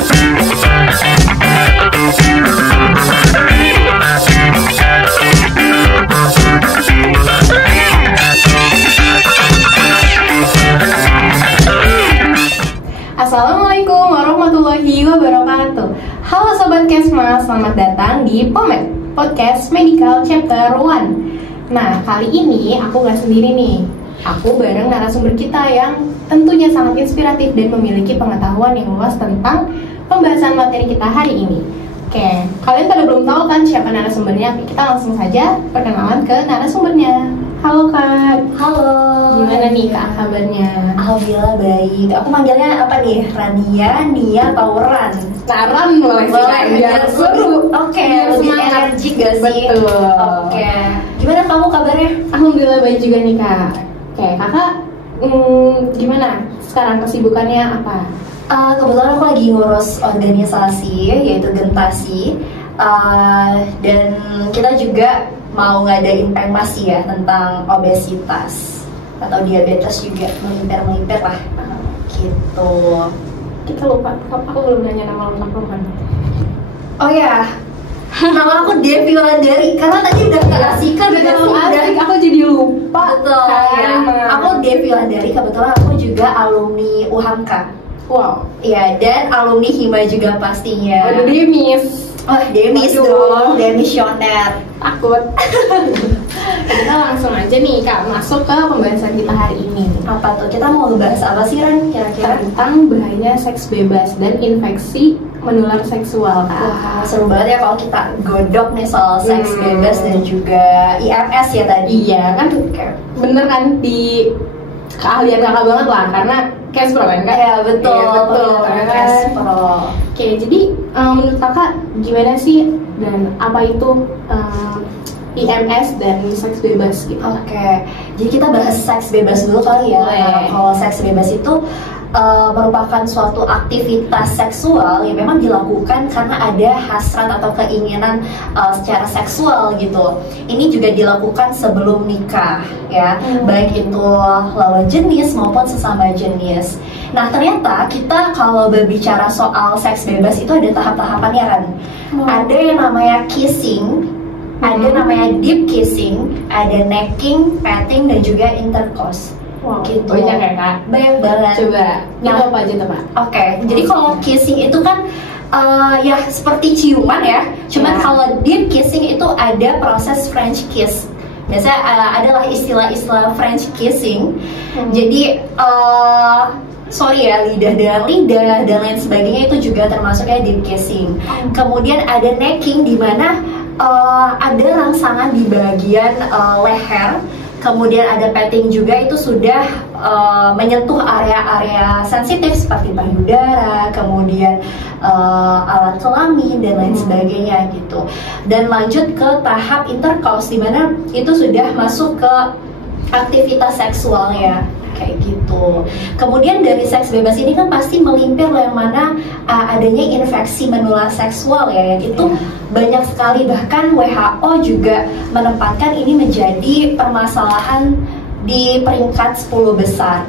Assalamualaikum warahmatullahi wabarakatuh. Halo Sobat Kesmas, selamat datang di POMED, Podcast Medical Chapter 1. Nah, kali ini aku gak sendiri nih. Aku bareng narasumber kita yang tentunya sangat inspiratif dan memiliki pengetahuan yang luas tentang pembahasan materi kita hari ini. Oke, kalian pada belum tahu kan siapa narasumbernya? Kita langsung saja perkenalan ke narasumbernya. Halo Kak. Halo. Gimana nih Kak kabarnya? Alhamdulillah baik. Aku manggilnya apa nih? Rania, Nia, Tauran. Naran boleh sih Kak, biar seru. Oke, Biar lebih semangat. energik gak sih? Betul. Oke. Gimana kamu kabarnya? Alhamdulillah baik juga nih Kak. Oke, Kakak gimana? Sekarang kesibukannya apa? Kebetulan aku lagi ngurus organisasi, yaitu Gentasi. Dan kita juga mau ngadain PEMAS ya tentang obesitas atau diabetes juga, melipir lah gitu. Kita lupa, aku belum nanya nama lengkap lu kan? Oh ya, nama aku Devi Wulandari, karena tadi udah keasikan Aku jadi lupa. betul ya. Aku Devi Wulandari, kebetulan aku juga alumni UHAMKA. Wow. Iya, dan alumni Hima juga pastinya. Aduh, Demis. Oh, Demis dong, demisioner. Takut. Kita langsung aja nih Kak, masuk ke pembahasan kita hari ini. Apa tuh? Kita mau ngebahas apa sih Ran kira-kira? Tentang bahaya seks bebas dan infeksi menular seksual Kak. Wah, seru banget ya kalau kita godok nih soal seks bebas dan juga IMS ya tadi. Iya kan, bener kan di keahlian kakak banget lah, karena Kespro kan Kak? Ya betul, Iya, betul. Kespro. Oke, jadi menurut kakak gimana sih dan apa itu IMS dan seks bebas gitu? Oke, jadi kita bahas seks bebas dulu kali ya. Boleh. Kalau seks bebas itu merupakan suatu aktivitas seksual yang memang dilakukan karena ada hasrat atau keinginan secara seksual gitu. Ini juga dilakukan sebelum nikah ya, baik itu lawan jenis maupun sesama jenis. Nah ternyata kita kalau berbicara soal seks bebas itu ada tahap-tahapannya kan. Ada yang namanya kissing, ada namanya deep kissing, ada necking, petting, dan juga intercourse. Wow, Gitu. banyak ya Kak? Banyak banget. Coba, itu Nah, apa aja tuh Pak? Oke, jadi kalau kissing itu kan ya seperti ciuman ya. Cuman Ya. kalau deep kissing itu ada proses French kiss. Biasanya adalah istilah-istilah French kissing. Jadi sorry ya, lidah dengan lidah dan lain sebagainya itu juga termasuknya deep kissing. Kemudian ada necking di mana ada rangsangan di bagian leher. Kemudian ada petting juga, itu sudah menyentuh area-area sensitif seperti payudara, kemudian alat kelamin dan lain sebagainya gitu. Dan lanjut ke tahap intercourse di mana itu sudah masuk ke aktivitas seksual ya, kayak gitu. Kemudian dari seks bebas ini kan pasti melimpir yang mana adanya infeksi menular seksual ya, yang itu banyak sekali, bahkan WHO juga menempatkan ini menjadi permasalahan di peringkat 10 besar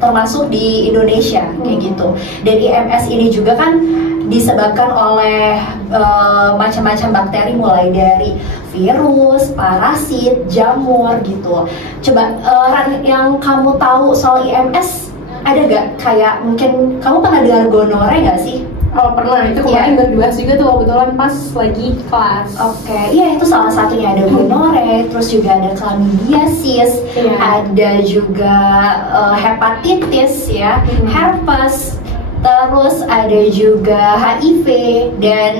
termasuk di Indonesia kayak gitu. Dan IMS ini juga kan disebabkan oleh macam-macam bakteri mulai dari virus, parasit, jamur gitu. Coba Ran, yang kamu tahu soal IMS ada gak? Kayak mungkin kamu pernah dengar gonore gak sih? Oh pernah, itu kemarin udah dibahas juga tuh kebetulan pas lagi kelas. Oke, iya itu salah satunya, ada gonore, terus juga ada chlamydiasis, ada juga hepatitis ya, herpes, terus ada juga HIV dan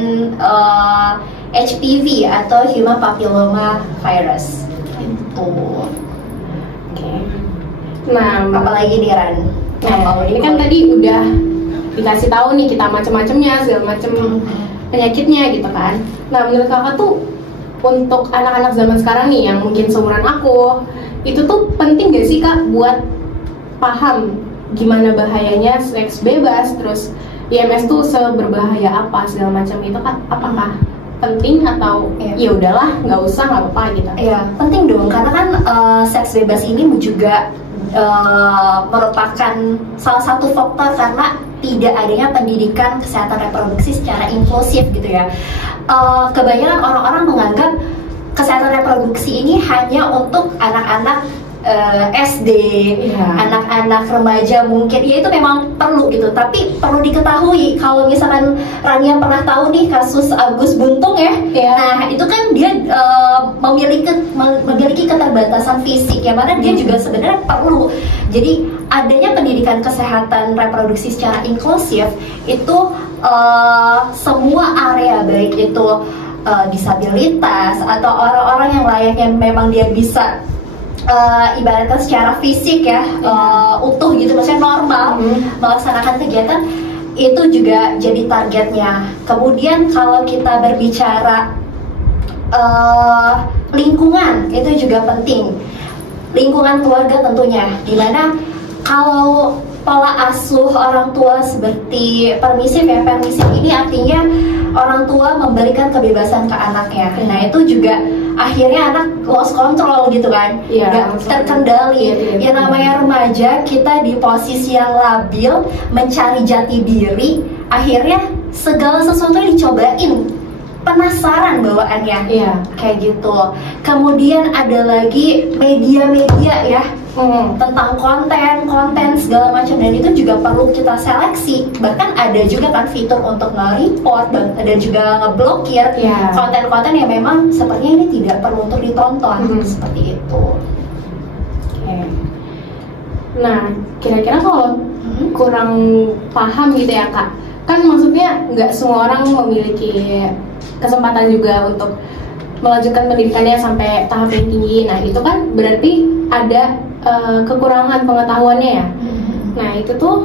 HPV atau Human Papilloma Virus. Itu. Oke. Nah, Apalagi nih Ran? Nah, ini kan tadi udah dikasih tahu nih kita macam-macamnya, segala macam penyakitnya gitu kan. Nah, menurut kakak tuh untuk anak-anak zaman sekarang nih yang mungkin seumuran aku, itu tuh penting gak sih Kak buat paham gimana bahayanya seks bebas, terus IMS tuh seberbahaya apa segala macam itu Kak? Apakah penting atau ya udahlah nggak usah, nggak apa-apa gitu? Iya, penting dong, karena kan seks bebas ini juga merupakan salah satu faktor karena tidak adanya pendidikan kesehatan reproduksi secara inklusif gitu ya. Kebanyakan orang-orang menganggap kesehatan reproduksi ini hanya untuk anak-anak SD, anak-anak remaja mungkin, ya itu memang perlu gitu. Tapi perlu diketahui kalau misalkan Rania pernah tahu nih kasus Agus Buntung ya, nah itu kan dia memiliki keterbatasan fisik, yang mana dia juga sebenarnya perlu. Jadi adanya pendidikan kesehatan reproduksi secara inklusif itu semua area, baik itu disabilitas atau orang-orang yang layaknya memang dia bisa ibaratnya secara fisik ya, utuh gitu, maksudnya normal melaksanakan kegiatan, itu juga jadi targetnya. Kemudian kalau kita berbicara lingkungan, itu juga penting. Lingkungan keluarga tentunya, dimana kalau pola asuh orang tua seperti permisif ya, permisif ini artinya orang tua memberikan kebebasan ke anaknya. Nah itu juga akhirnya anak lost control gitu kan, nggak terkendali. Yang namanya remaja, kita di posisi yang labil, mencari jati diri, akhirnya segala sesuatu dicobain, penasaran bawaannya, kayak gitu. Kemudian ada lagi media-media ya, tentang konten segala macam, dan itu juga perlu kita seleksi. Bahkan ada juga kan fitur untuk nge-report dan juga ngeblokir konten-konten yang memang sepertinya ini tidak perlu untuk ditonton, seperti itu. Nah, kira-kira kalau kurang paham gitu ya Kak, kan maksudnya nggak semua orang memiliki kesempatan juga untuk melanjutkan pendidikannya sampai tahap yang tinggi. Nah itu kan berarti ada kekurangan pengetahuannya ya. Nah itu tuh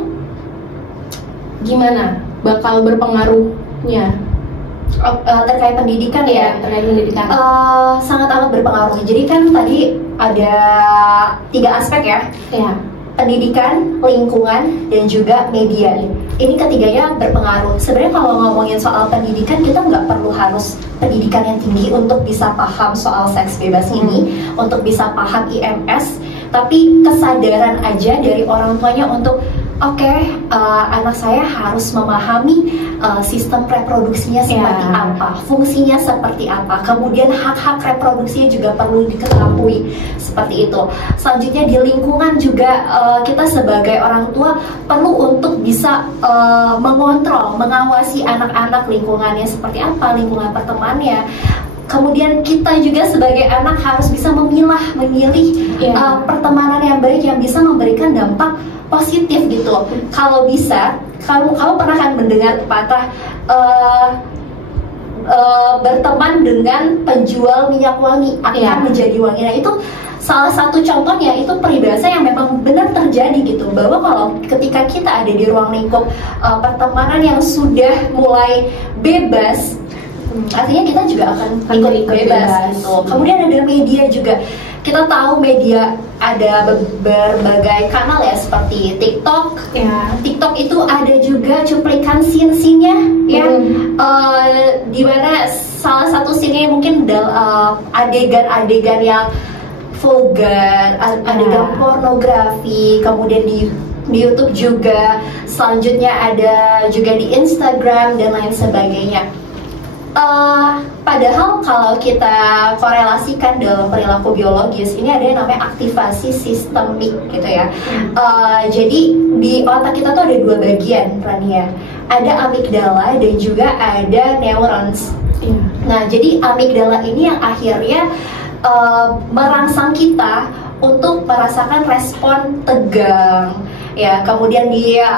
gimana bakal berpengaruhnya? Terkait pendidikan ya, terkait pendidikan sangat amat berpengaruh. Jadi kan tadi ada 3 aspek ya, pendidikan, lingkungan, dan juga media. Ini ketiganya berpengaruh. Sebenarnya kalau ngomongin soal pendidikan, kita nggak perlu harus pendidikan yang tinggi untuk bisa paham soal seks bebas ini, untuk bisa paham IMS, tapi kesadaran aja dari orang tuanya untuk anak saya harus memahami sistem reproduksinya seperti apa, fungsinya seperti apa, kemudian hak-hak reproduksinya juga perlu diketahui, seperti itu. Selanjutnya di lingkungan juga kita sebagai orang tua perlu untuk bisa mengontrol, mengawasi anak-anak, lingkungannya seperti apa, lingkungan pertemanannya. Kemudian kita juga sebagai anak harus bisa memilih pertemanan yang baik yang bisa memberikan dampak positif gitu. Kalau bisa, kamu pernah kan mendengar pepatah berteman dengan penjual minyak wangi akan menjadi wangi. Nah itu salah satu contohnya, itu peribahasa yang memang benar terjadi gitu, bahwa kalau ketika kita ada di ruang lingkup pertemanan yang sudah mulai bebas, artinya kita juga akan ikut bebas gitu. Kemudian ada media juga. Kita tahu media ada berbagai kanal ya, seperti TikTok. TikTok itu ada juga cuplikan scene-nya ya, di mana salah satu scene-nya mungkin adegan-adegan yang vulgar, adegan pornografi. Kemudian di YouTube juga, selanjutnya ada juga di Instagram dan lain sebagainya. Padahal kalau kita korelasikan dalam perilaku biologis, ini ada yang namanya aktivasi sistemik gitu ya. Jadi di otak kita tuh ada 2 bagian, Rania. Ada amigdala dan juga ada neurons. Nah jadi amigdala ini yang akhirnya merangsang kita untuk merasakan respon tegang ya. Kemudian dia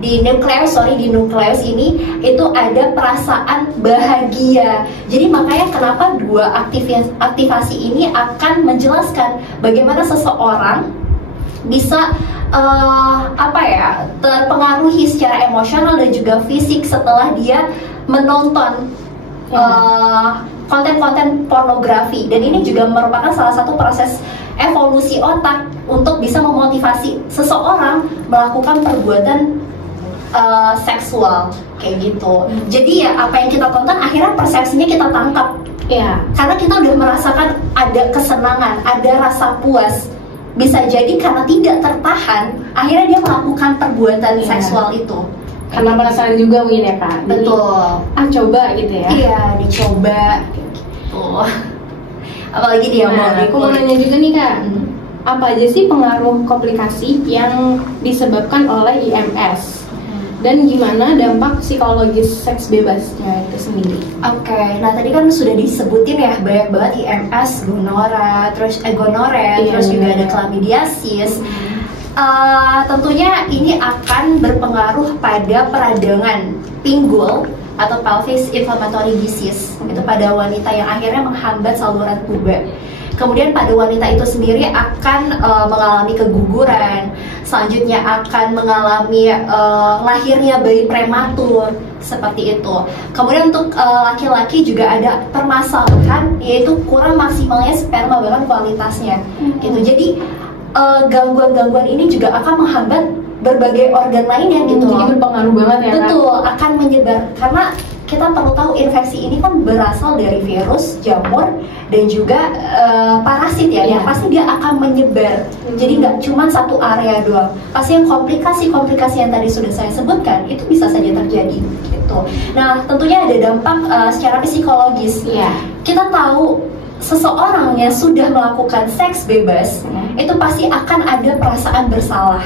di nukleus ini itu ada perasaan bahagia. Jadi makanya kenapa 2 aktivasi ini akan menjelaskan bagaimana seseorang bisa terpengaruhi secara emosional dan juga fisik setelah dia menonton konten-konten pornografi. Dan ini juga merupakan salah satu proses evolusi otak untuk bisa memotivasi seseorang melakukan perbuatan seksual kayak gitu. Jadi ya apa yang kita tonton akhirnya persepsinya kita tangkap. Karena kita udah merasakan ada kesenangan, ada rasa puas bisa jadi karena tidak tertahan, akhirnya dia melakukan perbuatan seksual itu. Karena perasaan juga mungkin ya Kak. Betul. Coba gitu ya. Iya, dicoba gitu. Apalagi dia aku mau nanya juga nih Kak. Apa aja sih pengaruh komplikasi yang disebabkan oleh IMS? Dan gimana dampak psikologis seks bebasnya itu sendiri? Oke, nah tadi kan sudah disebutin ya banyak banget IMS, gonore, terus juga ada chlamydiasis. Tentunya ini akan berpengaruh pada peradangan pinggul atau pelvis inflammatory disease itu pada wanita yang akhirnya menghambat saluran puber. Kemudian pada wanita itu sendiri akan mengalami keguguran, selanjutnya akan mengalami lahirnya bayi prematur seperti itu. Kemudian untuk laki-laki juga ada permasalahan yaitu kurang maksimalnya sperma bahkan kualitasnya gitu. Jadi gangguan-gangguan ini juga akan menghambat berbagai organ lainnya gitu. Jadi berpengaruh banget ya. Betul, akan menyebar karena kita perlu tahu infeksi ini kan berasal dari virus, jamur, dan juga parasit ya. Yang pasti dia akan menyebar. Jadi nggak cuma satu area doang. Pasti yang komplikasi-komplikasi yang tadi sudah saya sebutkan itu bisa saja terjadi. Gitu. Nah, tentunya ada dampak secara psikologis. Kita tahu seseorang yang sudah melakukan seks bebas itu pasti akan ada perasaan bersalah.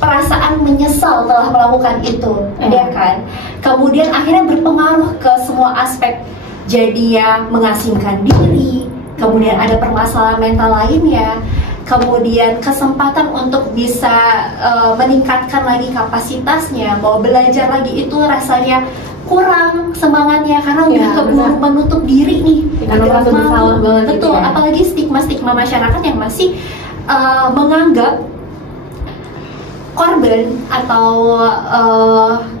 Perasaan menyesal telah melakukan itu, ya kan? Kemudian akhirnya berpengaruh ke semua aspek. Jadinya mengasingkan diri, kemudian ada permasalahan mental lainnya, kemudian kesempatan untuk bisa meningkatkan lagi kapasitasnya, mau belajar lagi itu rasanya kurang semangatnya karena udah keburu menutup diri nih. Karena merasa bersalah banget. Betul, gitu ya? Apalagi stigma-stigma masyarakat yang masih menganggap korban atau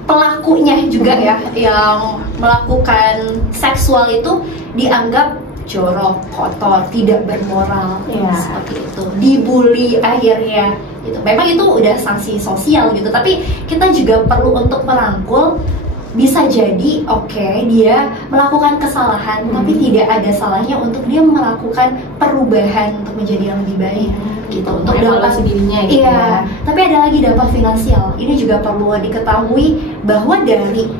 pelakunya juga ya yang melakukan seksual itu dianggap jorok, kotor, tidak bermoral, seperti itu, dibully akhirnya gitu. Memang itu udah sanksi sosial gitu, tapi kita juga perlu untuk merangkul. Bisa jadi dia melakukan kesalahan, tapi tidak ada salahnya untuk dia melakukan perubahan untuk menjadi yang lebih baik gitu, untuk dampak dirinya gitu. Tapi ada lagi dampak finansial. Ini juga perlu diketahui bahwa dari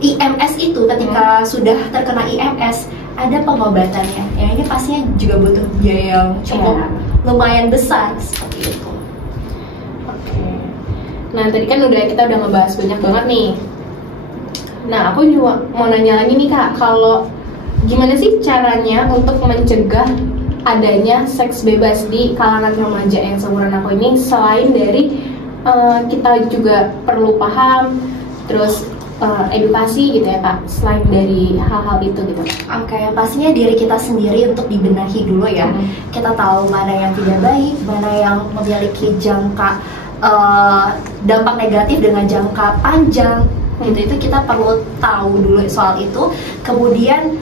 IMS itu ketika sudah terkena IMS ada pengobatannya. Yang ini pastinya juga butuh biaya yang cukup lumayan besar seperti itu. Nah tadi kan kita udah ngebahas banyak banget nih. Nah aku juga mau nanya lagi nih Kak, kalau gimana sih caranya untuk mencegah adanya seks bebas di kalangan remaja yang seumuran aku ini, selain dari kita juga perlu paham, terus edukasi gitu ya Kak, selain dari hal-hal itu gitu. Pastinya diri kita sendiri untuk dibenahi dulu ya. Kita tahu mana yang tidak baik, mana yang memiliki jangka dampak negatif dengan jangka panjang gitu. Itu kita perlu tahu dulu soal itu. Kemudian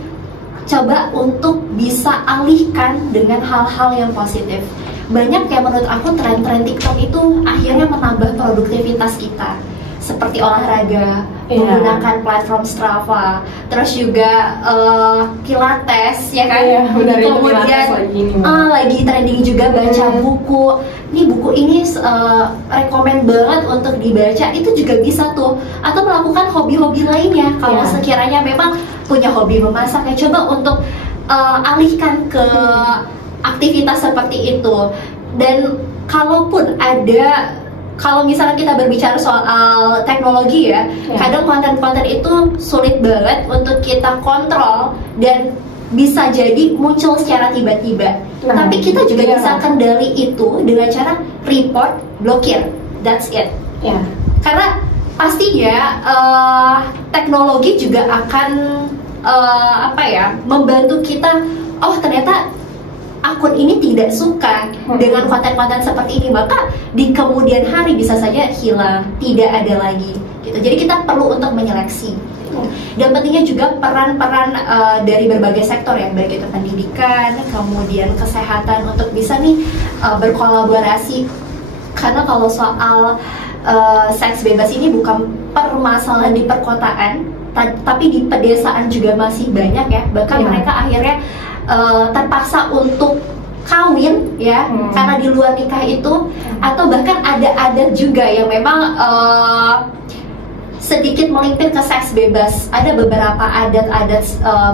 coba untuk bisa alihkan dengan hal-hal yang positif. Banyak yang menurut aku tren-tren TikTok itu akhirnya menambah produktivitas kita, seperti olahraga, menggunakan platform Strava, terus juga Pilates ya kan. Kemudian lagi trending juga baca buku. Nih buku ini rekomen banget untuk dibaca, itu juga bisa tuh. Atau melakukan hobi-hobi lainnya. Kalau sekiranya memang punya hobi memasak, ya coba untuk alihkan ke aktivitas seperti itu. Dan kalaupun ada, kalau misalnya kita berbicara soal teknologi ya, kadang konten-konten itu sulit banget untuk kita kontrol dan bisa jadi muncul secara tiba-tiba. Tapi kita juga bisa kendali itu dengan cara report, blokir. That's it. Karena pastinya teknologi juga akan membantu kita. Oh ternyata akun ini tidak suka dengan konten-konten seperti ini, maka di kemudian hari bisa saja hilang, tidak ada lagi gitu. Jadi kita perlu untuk menyeleksi gitu. Dan pentingnya juga peran-peran dari berbagai sektor ya, baik itu pendidikan, kemudian kesehatan, untuk bisa nih berkolaborasi. Karena kalau soal seks bebas ini bukan permasalahan di perkotaan, tapi di pedesaan juga masih banyak ya. Bahkan mereka akhirnya terpaksa untuk kawin ya karena di luar nikah itu, atau bahkan ada adat juga yang memang sedikit melimpir ke seks bebas. Ada beberapa adat-adat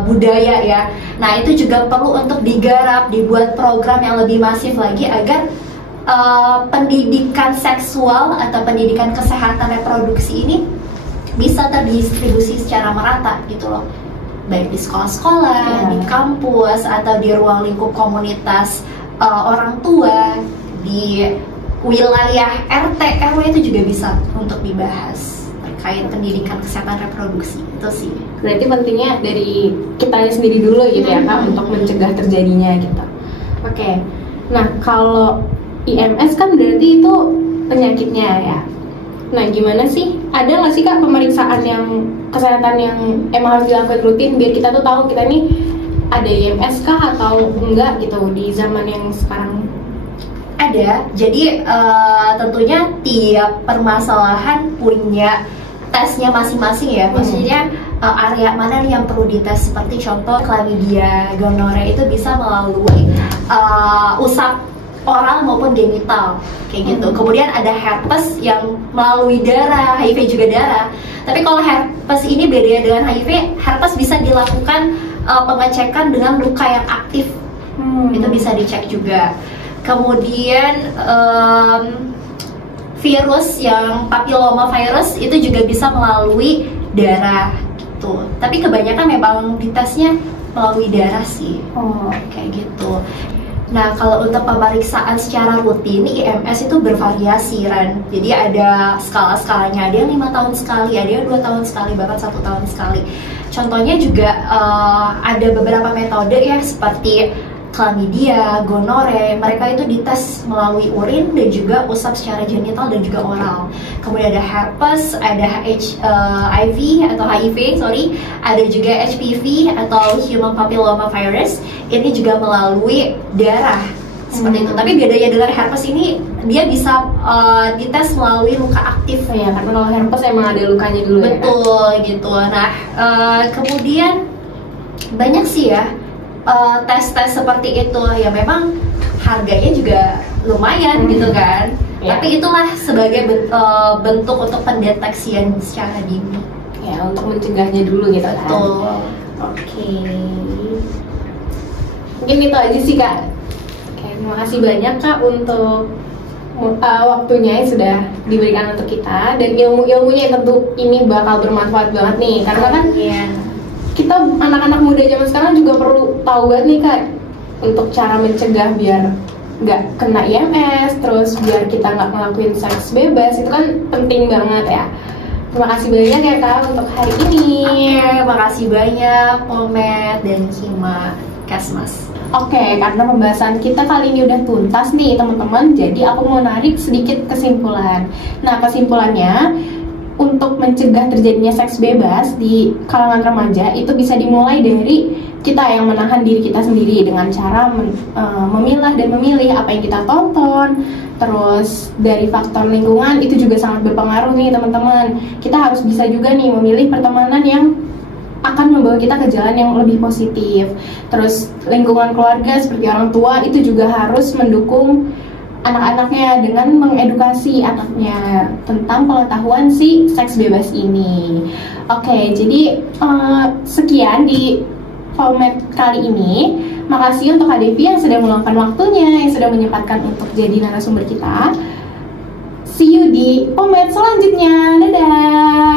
budaya ya. Nah itu juga perlu untuk digarap, dibuat program yang lebih masif lagi agar pendidikan seksual atau pendidikan kesehatan reproduksi ini bisa terdistribusi secara merata gitu loh, baik di sekolah-sekolah, di kampus, atau di ruang lingkup komunitas orang tua, di wilayah RT RW itu juga bisa untuk dibahas terkait pendidikan kesehatan reproduksi. Itu sih. Berarti pentingnya dari kitanya sendiri dulu gitu ya Kak, untuk mencegah terjadinya gitu. Oke. Nah kalau IMS kan berarti itu penyakitnya ya. Nah gimana sih? Ada nggak sih Kak pemeriksaan yang kesehatan yang emang harus dilakukan rutin biar kita tuh tahu kita nih ada IMS kah atau enggak gitu di zaman yang sekarang? Ada. Jadi tentunya tiap permasalahan punya tesnya masing-masing ya. Maksudnya area mana nih yang perlu dites, seperti contoh chlamydia, gonorrhea itu bisa melalui usap oral maupun genital kayak gitu. Kemudian ada herpes yang melalui darah, HIV juga darah. Tapi kalau herpes ini beda dengan HIV, herpes bisa dilakukan pengecekan dengan luka yang aktif. Itu bisa dicek juga. Kemudian virus yang papilloma virus itu juga bisa melalui darah gitu. Tapi kebanyakan memang ditesnya melalui darah sih. Kayak gitu. Nah, kalau untuk pemeriksaan secara rutin, IMS itu bervariasi, Ran. Jadi ada skala-skalanya, ada yang 5 tahun sekali, ada yang 2 tahun sekali, bahkan 1 tahun sekali. Contohnya juga ada beberapa metode ya, seperti chlamydia, gonorrhea, mereka itu dites melalui urin dan juga usap secara genital dan juga oral. Kemudian ada herpes, ada HIV, ada juga HPV atau human papilloma virus. Ini juga melalui darah seperti itu. Tapi bedanya dengan herpes ini, dia bisa dites melalui luka aktif ya, karena kalau herpes emang ada lukanya dulu. Betul ya, gitu. Nah, kemudian banyak sih ya tes-tes seperti itu ya, memang harganya juga lumayan gitu kan. Tapi itulah sebagai bentuk untuk pendeteksian secara dini ya, untuk mencegahnya dulu gitu kan. Betul. Oke. Mungkin itu aja sih Kak. Oke, terima kasih banyak Kak untuk waktunya yang sudah diberikan untuk kita, dan ilmunya tentu ini bakal bermanfaat banget nih, karena kan kita anak-anak muda zaman sekarang juga perlu tahu banget nih Kak, untuk cara mencegah biar nggak kena IMS, terus biar kita nggak ngelakuin seks bebas, itu kan penting banget ya. Terima kasih banyak ya Kak untuk hari ini. Terima kasih banyak Pomet dan Kima Kesmas. Oke, karena pembahasan kita kali ini udah tuntas nih teman-teman, jadi aku mau narik sedikit kesimpulan. Nah, kesimpulannya, untuk mencegah terjadinya seks bebas di kalangan remaja itu bisa dimulai dari kita yang menahan diri kita sendiri dengan cara memilah dan memilih apa yang kita tonton. Terus dari faktor lingkungan itu juga sangat berpengaruh nih teman-teman. Kita harus bisa juga nih memilih pertemanan yang akan membawa kita ke jalan yang lebih positif. Terus lingkungan keluarga seperti orang tua itu juga harus mendukung anak-anaknya dengan mengedukasi anaknya tentang pengetahuan si seks bebas ini. Oke, jadi sekian di Pomet kali ini. Makasih untuk Kak Devi yang sudah meluangkan waktunya, yang sudah menyempatkan untuk jadi narasumber kita. See you di Pomet selanjutnya. Dadah!